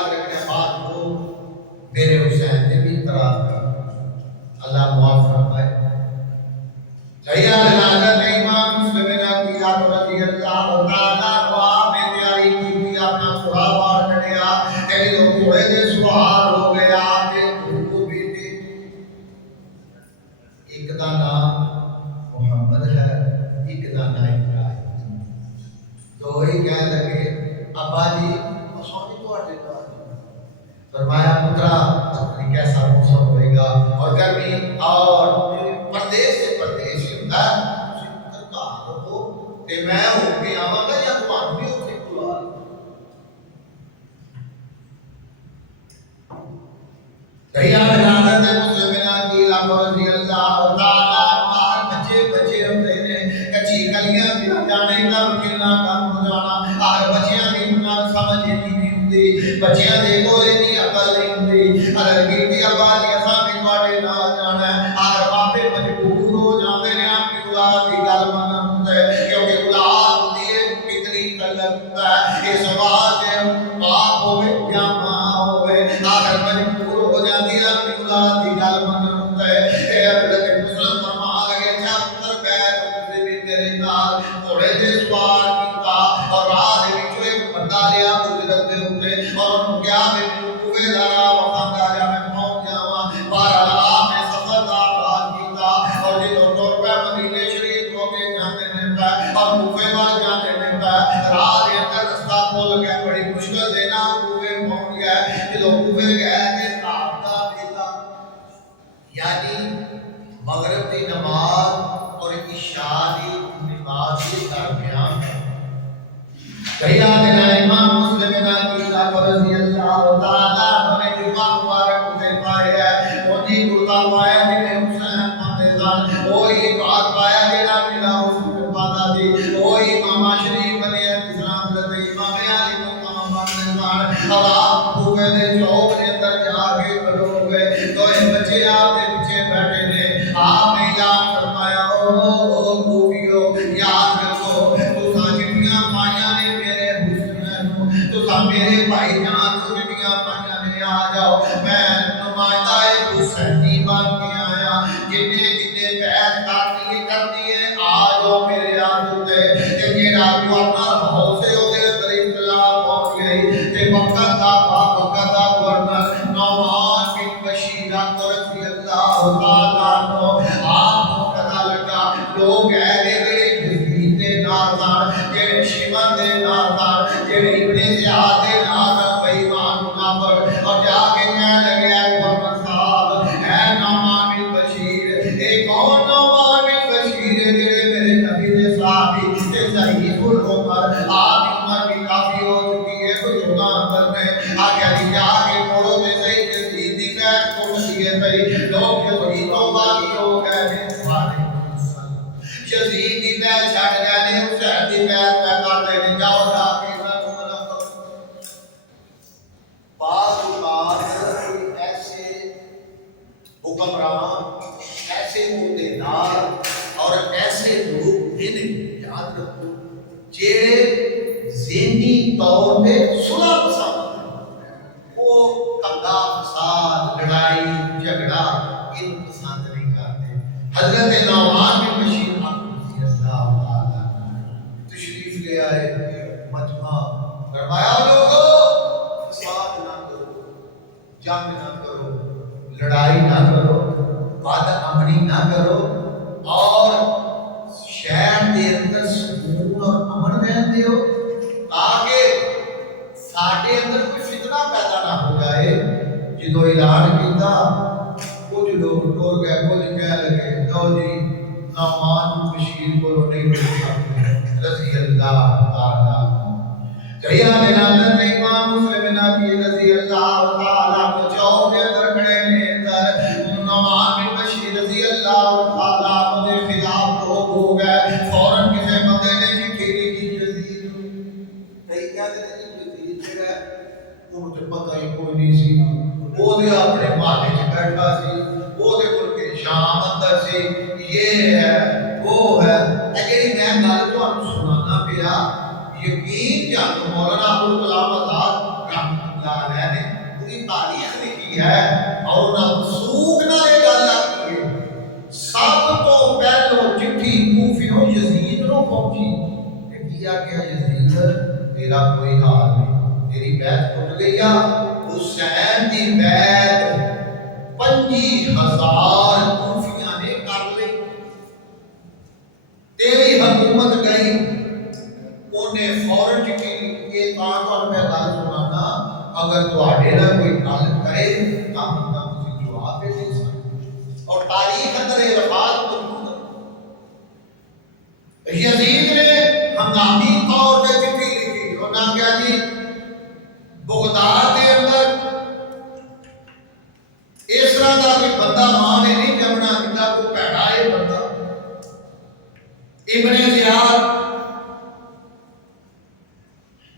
یاد رکھنے بات کو میرے حسین نے بھی اعتراض کر اللہ معاف فرمائے سیدہ حضرت امام مسلم نے کیا رضی اللہ تعالیٰ عنہ میں تیاری کی تھی اپنا تھوڑا بار کٹیا تیری تو تھوڑے دے سوار ہو گیا آتے کو بھی تھی ایک دا نام محمد ہے ایک دا نام ابراہیم تو ہی کہنے لگے ابا جی سونی تو آٹے کا فرمایا پترا اپنی کیسا موسم ہوئے گا اور گرمی اور پردیس سے پردیس ہی ہوتا ہے اسی پتر کہاں رکھو کہ میں ہوں کہ آمد گا یا تمہاروں بھی ہوتی قرآن سیدہ حضرت مسلمہ کی رضی اللہ تعالیٰ عنہ بچے بچے ہوتے ہیں کچی کلیاں بھی جانے کا کھلنا کام ہو جانا آر بچیاں بھی نہ سمجھ نہیں ہوتی بچیاں دے گولے نہیں عقل نہیں ہوتی اگر گرتی آباد یا سامنے تواڈے نہ جانا ہے آر باپے مجبور ہو جاندے نے آپ کی اولاد کی گل منن ہوندا ہے کیونکہ اولاد ہوتی ہے کتنی طلب ہوتا ہے اس واسطے باپ ہوے یا ماں ہوے آخر مجبور ہو جاتی ہے اپنی اولاد کی گل منن ہوندا ہے اے حضرت مسلم فرما لگے اچھا پتر بیٹھ تے بھی میرے نال تھوڑے دے سوار کیتا اور راہ دے وچوں ایک بندہ لیا گزرت دے اوتے اور انہوں کیا میں کوے دارا وفادا جا میں پہنچ جاواں بہرحال میں سفر دا آغاز کیتا اور جدوں ٹر پے مدینے شریف ہو کے جاندے نے پے اور کوفے وال جاندے نے پے راہ دے اندر رستہ کھل گیا بڑی مشکل دے نال کوفے پہنچ گیا جدوں کوفے گئے تے رات دا ویلا یعنی مغرب دی نماز اور عشاء دی نماز کے درمیان سیدہ امام مسلم کی رضی اللہ تعالیٰ عنہ نے جمعہ مبارک سے پائے ہے وہ جی کرتا پایا جنہیں حسین پاکستان وہی بات پایا جنا ملا حسین پاتا دی وہی ماما شریف بنے اسلام حضرت امام علی مقام پاکستان اب آپ کوفے دے چوک کے اندر جا کے کھڑو ہوئے تو یہ بچے آپ کے پیچھے بیٹھے نے آپ نے یاد فرمایا او کوفیو یاد رکھو تو ساجدیاں پائیاں نے میرے حسین تو سب میرے بھائی جان تو چٹیاں پائیاں نے آ جاؤ میں نمائندہ حسینی بن کے آیا جنہیں جنہیں بیعت کر دیے آ جاؤ میرے آدھو تے جیڑا جو اپنا رہو سے ہو دے در اطلاع پہنچ گئی تے وقت دا وقت دا ورنر نعمان بن بشیر رضی اللہ تعالیٰ عنہ آپ کو پتہ لگا لوگ اہلِ دل یزید دے نازان جیڑے شیمن دے نازان جیڑے ابن زیاد دے نازان بے ایمان منافق اور جا کے کہنے لگے اے گورنر صاحب اے نعمان بن بشیر اے کون نعمان بن بشیر ہے جیڑے میرے نبی دے صحابی تے ضعیف العمر آپ کی عمر بھی کافی ہو چکی ہے کوئی گناہ اندر میں آگے علی جا کے موڑوں میں صحیح یزید دی بیعت کو مسیح صحیح لوگ یزید باغی ہو گئے ہیں یزید دی بیعت چھڑ گئے نے حسین دی بیعت پہ کر دے جاؤ جا کے بعض اوقات ایسے حکمران ایسے عہدیدار اور ایسے لوگ بھی نہیں یاد رکھو جیڑے ذہنی طور پہ صلح پسند وہ قبضہ فساد لڑائی جھگڑا ان پسند نہیں کرتے حضرت نعمان بن بشیر رضی اللہ تعالیٰ تشریف لے آئے مجمع فرمایا لوگو فساد نہ کرو جنگ نہ کرو لڑائی نہ کرو بد امنی نہ کرو اور شہر دے اندر سکون اور امن رہتے ہو تاکہ ساڈے اندر کوئی فتنہ پیدا نہ ہو جائے جدو اعلان کیتا کچھ لوگ ٹر گئے کچھ کہہ لگے لو جی نعمان بن بشیر کو نہیں روک سکتے رضی اللہ تعالیٰ سیدہ حضرت امام مسلم کی رضی اللہ تعالیٰ کو چوک کے اندر کھڑے نے نعمان بن بشیر رضی اللہ تعالیٰ مدے خلاف لوگ ہو گئے فوراً کسی بندے نے چٹھی لکھی یزید کئی کہتے ہیں یزید جو ہے انہوں نے پتہ ہی کوئی نہیں سی وہ دے اپنے محلے میں بیٹھا سی وہ دے ملک شام اندر سی یہ ہے وہ ہے اگر میں گل تو آپ سنانا پیا یقین جان مولانا ابوالکلام آزاد رحمۃ اللہ علیہ نے اور نہ سوک نہ یہ گل آتی ہے سب تو پہلو چٹھی کوفیوں یزید نو پہنچی کہ کیا یزید تیرا کوئی حال نہیں، تیری بیعت ٹوٹ گئی ہے، حسین دی بیعت 25,000 کوفیاں نے کر لی، تیری حکومت گئی، انہیں فوراً چٹھی یہ کہا میں گل سنانا اگر تواڈے نال کوئی گل کرے تاں تسی جواب دے سکتے اور تاریخ اندر یہ الفاظ موجود ہے۔ یزید نے ہنگامی طور پہ چٹھی لکھی، انہاں کہا جی بغداد کے اندر اس طرح کا کوئی بندہ ماں نے نہیں جمنا جنہاں کو پیڑا ہے بندہ ابن زیاد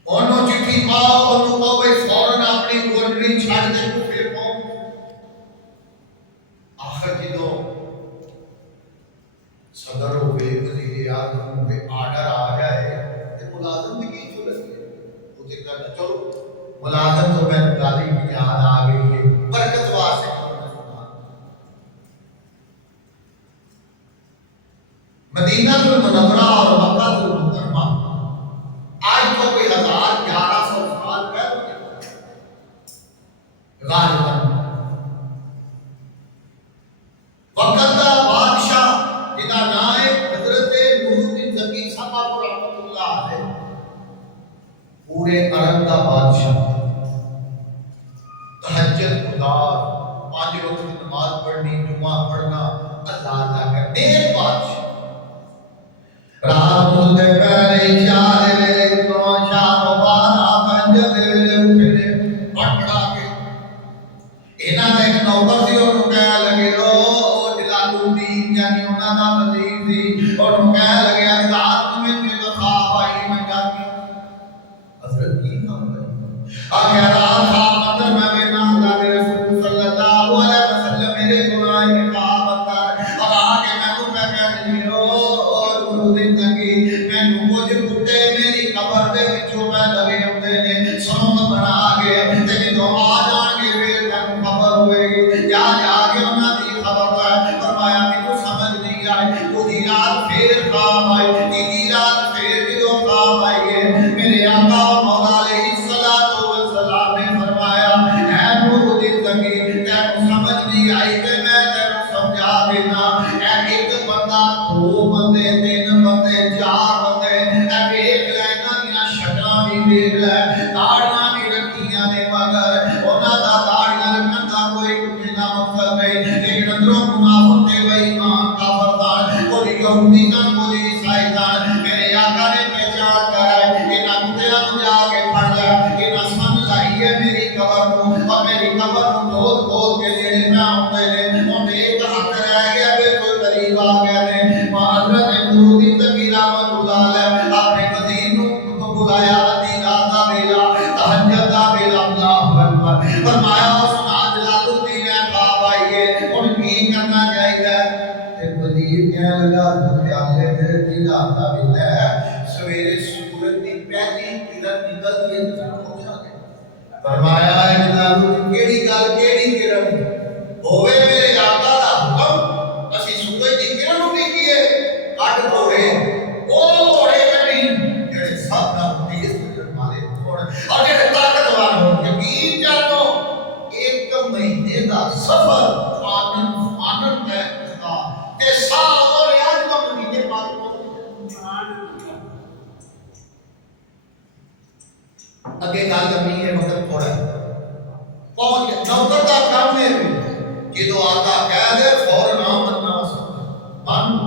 انہوں چٹھی پاؤ انہوں کو بھئی فوراً اپنی گورنری چھڑ دے کو پھر پہنچ آخر جدو صدر ہوئے وزیر اعظم ہوئے آرڈر آ جائے تو ملازم بھی کی جو لگے وہ تو کرنا چلو ملازم تو میں گالی کی یاد آ گئی ہے برکت واسطے مدینہ المنورہ اور مکہ المکرمہ آج تو کوئی 1100 سال پہلے غالباً وقت کا بادشاہ جدا نائے حضرت نور الدین زکی صاحب رحمۃ اللہ علیہ پورے عرب کا بادشاہ تہجد گزار 5 وقت کی نماز پڑھنی جمعہ پڑھنا اللہ اللہ کا نیک بادشاہ رات ملتے پہلے چارے لے تو شاہ مبارا پنج دے اٹھنے پٹڑا کے انہاں دا ایک نوکر سی انہوں کہہ لگے او جلال الدین یعنی انہاں دا وزیر سی انہوں کہہ لگے رات میں جو خواب آئی میں جاتی حضرت کی کام ہے آگے رات خواب اندر میں بینا اللہ کے رسول صلی اللہ علیہ وسلم میرے گناہ کے خواب اندر اور آگے میں تو کہہ لگے زندگی میں کچھ کتے میری قبر دے وچوں میں لگے ہوندے نے سونگ بنا کے تے جدوں آ جان گے پھر تینوں خبر ہوئے گی جا جا کے انہاں دی خبر ہے فرمایا مینوں سمجھ نہیں آئی دوسری رات پھر خواب آئی تیسری رات پھر جدوں خواب آئی ہے میرے آقا مولا علیہ الصلوۃ والسلام نے فرمایا اے نور زندگی تینوں سمجھ نہیں آئی تے میں تینوں سمجھا دینا اے ایک بندہ دو بندے تین بندے چار بندے اے ویکھ لے انہاں دیاں شکلاں بھی ویکھ لے داڑیاں بھی رکھیاں نے مگر انہاں دا داڑیاں رکھن دا کوئی نہ مقصد نہیں لیکن اندروں منافق تے بے ایمان کافر دان کوئی یہودی دان کوئی عیسائی دان میرے آقا نے پہچان کرایا انہاں کتیاں نوں جا کے پڑھ لے انہاں سمجھ لائی ہے میری قبر نوں اور میری قبر نوں کھود کھود کے جڑے میں ہوندے نے ہن ایک ہاتھ رہ گیا بالکل قریب آ گیا نے حضرت نور الدین زکی رحمۃ اللہ علیہ اپنے وزیر نوں بلایا ادی رات دا ویلا تہجد دا ویلا اللہ اکبر فرمایا سنا جلال الدین خواب آئیے ہن کی کرنا چاہیے تے وزیر کہنے لگا پیالے میرے دی رات دا ویلا ہے سویرے سورج دی پہلی کرن نکلتی ہے تے پہنچا گے فرمایا جلال الدین کیڑی گل کیڑی کرن ہوے میرے آقا دا حکم اسی سورج دی کرن نوں بھی کیے کٹ گھوڑے او گھوڑے نہیں جڑے سب نال تیز گزرن والے ہون اور جڑے طاقتور ہون یقین جانو ایک مہینے دا سفر فانن ہے اس کا تے سال اور آج کا مہینے بعد اگے گل کرنی ہے وقت تھوڑا ہے پہنچ گیا نوکر دا کام ہے جدو آقا کہہ دے فوراً آمدنا من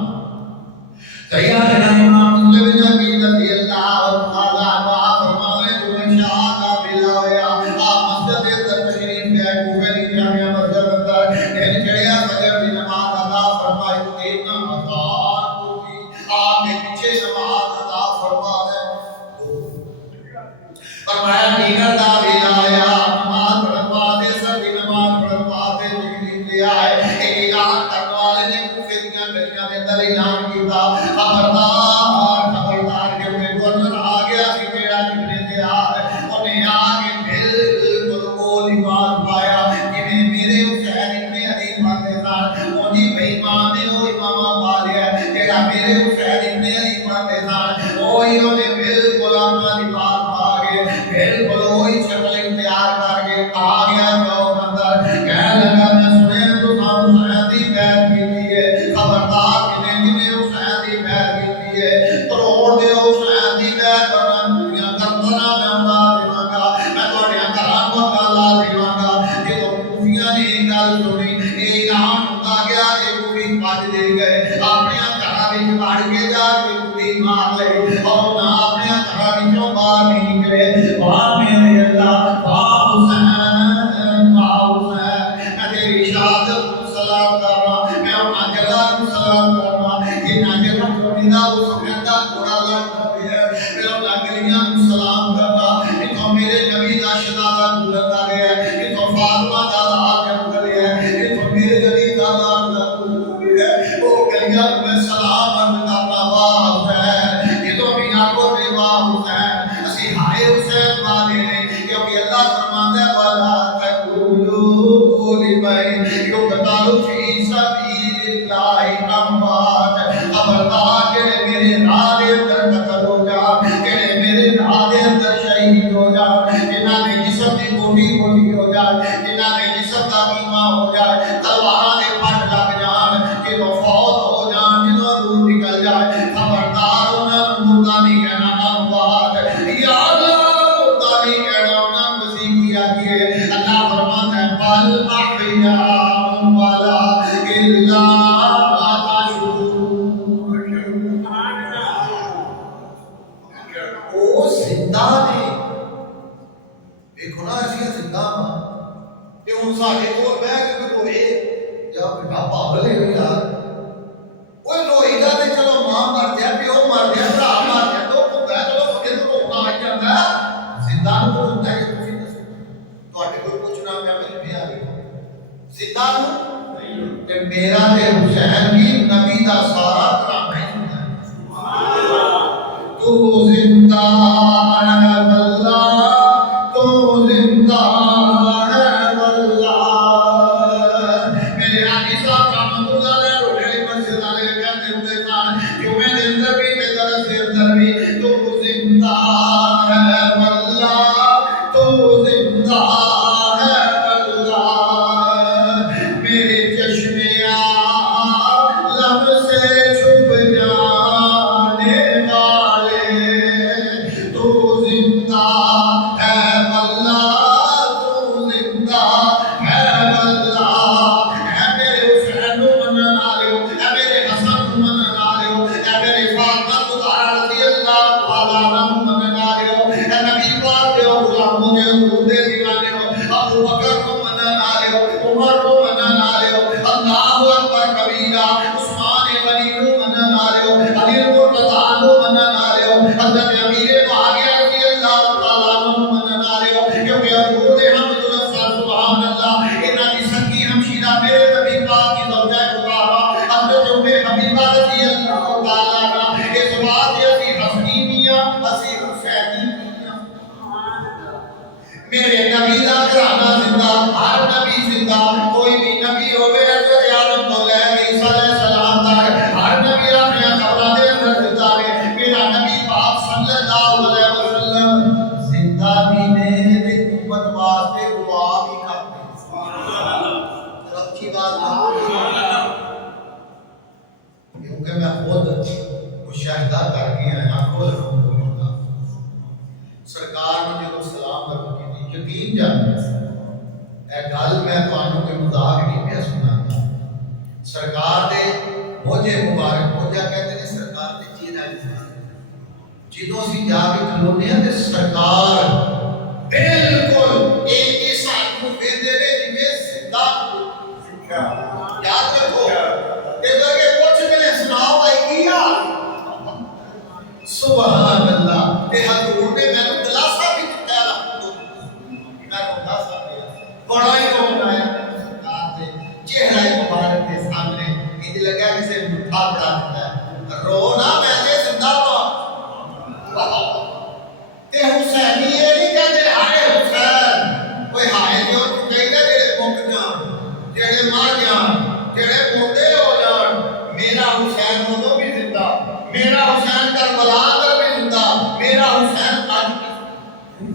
سیدنا امام مسلم کی رضی اللہ تعالی عنہ فرمائے جو شاہ کا بلا ہویا آپ مسجد در تشریف لے کوفے کی جامع مسجد اندر دن چڑھیا فجر کی نماز ادا فرمائی اتنا ہزار کو بھی آپ نے پیچھے نماز ادا فرما ہے فرمایا دیگر دا بلا ہویا نماز پڑھوا دے سب نماز پڑھوا دے تشریف لے آئے ایک اعلان کرنے والے نے کوفے کی گلیاں میں اندر اعلان کیتا خبردار خبردار کہ میں گورنر آ گیا سی تیرا نکلے تے آ انہیں آ کے مل و تعالیٰ دیوانگا کہ تو کوفیاں نے گل سنی اعلان ہوتا گیا کہ کوفی بھج دے گئے اپنے گھراں وچ وڑ کے جا کے کوفی مار لے اور نہ اپنے گھراں وچوں باہر نہیں نکلے واہ میرے اللہ واہ حسین واہ حسین میں تیری شہادت کو سلام کرنا میں اپنا جگہ کو سلام کرنا جنہ جگہ کو ندا اس کہتا تھوڑا لڑ ہے میں اپنا گلیاں کو سلام کرنا کہ تو میرے نبی دا شہادہ گزرتا گیا ہے کہ تو فاطمہ دا آجم گلے ہے کہ تو میرے نبی دا گزرتا گیا ہے وہ گلیاں میں سلام کرنا واہ حسین کہ تو میاں کو بے واہ حسین اسی ہائے حسین والے نے کیونکہ اللہ فرماتا ہے والا تقولوا لمن يقتل في سبيل الله اموات خبردار کہ میرے راہ دے اندر قتل ہو جا کہ میرے راہ دے اندر شہید ہو جا جنہاں دے جسم دی بوٹی بوٹی ہو جائے جنہاں دے جسم دا قیمہ ہو جائے تلواراں دے پھٹ لگ جان کہ وہ فوت ہو جان جنہوں روح نکل جائے خبردار انہاں مردہ نہیں کہنا اموات یا اللہ مردہ نہیں کہنا انہاں مسیح کیا کیے اللہ فرماتا ہے بل احیاء ولا الا وہ زندہ نے دیکھو نا اسی زندہ ہاں کہ ہن ساڈے کول بیٹھ کے کوئی یا بیٹا پاگل ہے یار اوے روئی دا تے چلو ماں مر جائے پیو مر جائے بھرا مر جائے تو پتہ چلو بڑے تو رونا آ جاندا زندہ نوں تو ہوندا ہے تسی دسو تواڈے کوئی پوچھنا میں نہیں آ گیا زندہ نوں تے میرا تے حسین کی نبی دا سارا کرانا ہی ہوندا ہے سبحان اللہ تو زندہ ہے واللہ تو زندہ ہے واللہ میرے آقی صاحب رحمت اللہ علیہ روڑے مسجد والے کہتے ہوتے سان کیوں میں دے اندر بھی تے درس دے اندر بھی تو زندہ ہے واللہ تو زندہ ہے واللہ میرے چشم لب سے چھپ جانے والے تو زندہ ہے واللہ تو زندہ ہے واللہ اے میرے حسین کو منن والےو اے میرے حسن کو منن والےو اے میرے فاطمہ کو رضی اللہ تعالی عنہ منن والےو اے نبی پاک دے غلاموں دے حضور دے دیوانے ہو ابو بکر کو منن والےو عمر کو منن والےو اللہ اکبر کبیرہ عثمان غنی کو منن والےو علی مرتضی کو منن والےو حضرت امیر معاویہ رضی اللہ تعالی عنہ منن والےو کیونکہ حضور دے حمد سبحان اللہ انہاں دی سکی ہمشیرہ میرے نبی پاک کی زوجہ مطہرہ حضرت ام حبیبہ رضی اللہ تعالی عنہ اس بات اسی حسنی میاں اسی حسینی میاں میرے نبی دا گھرانہ زندہ ہر نبی زندہ کوئی بھی نبی ہوئے حضرت آدم تو لے کے عیسیٰ علیہ السلام تک ہر نبی اپنے خبروں دے اندر زندہ ہے میرا نبی پاک صلی اللہ علیہ وسلم زندہ بھی نے تے امت واسطے دعا بھی کرتے سبحان اللہ اچھی بات ہے کیونکہ میں خود مشاہدہ کر کے آیا خود سرکار نے جو سلام کرنے کی یقین جانتے اے گل میں تانوں کے مذاق نہیں پیا سناتا سرکار دے موجے مبارک موجہ کہتے ہیں سرکار دے چہرہ مبارک جدوں اسی جا کے کھلونے ہیں تے سرکار بالکل ایک ہی ساتھ کو ویندے نے جویں زندہ یاد رکھو تے کہ کچھ ملے سناؤ بھائی کیا سبحان اللہ تے حضور نے مینوں دلاسا بھی دتا میں روتا سا بڑا ہی رونا ہے سرکار دے چہرہ مبارک کے سامنے انج لگا جسے مٹھا پڑا دیتا ہے رونا میں تے زندہ ہوں تے حسینی یہ نہیں کہتے ہائے حسین کوئی ہائے جو کہتے جڑے مک جان جڑے مر جان جڑے موتے ہو جان میرا حسین وہ بھی زندہ میرا حسین کربلا اندر بھی زندہ میرا حسین آج بھی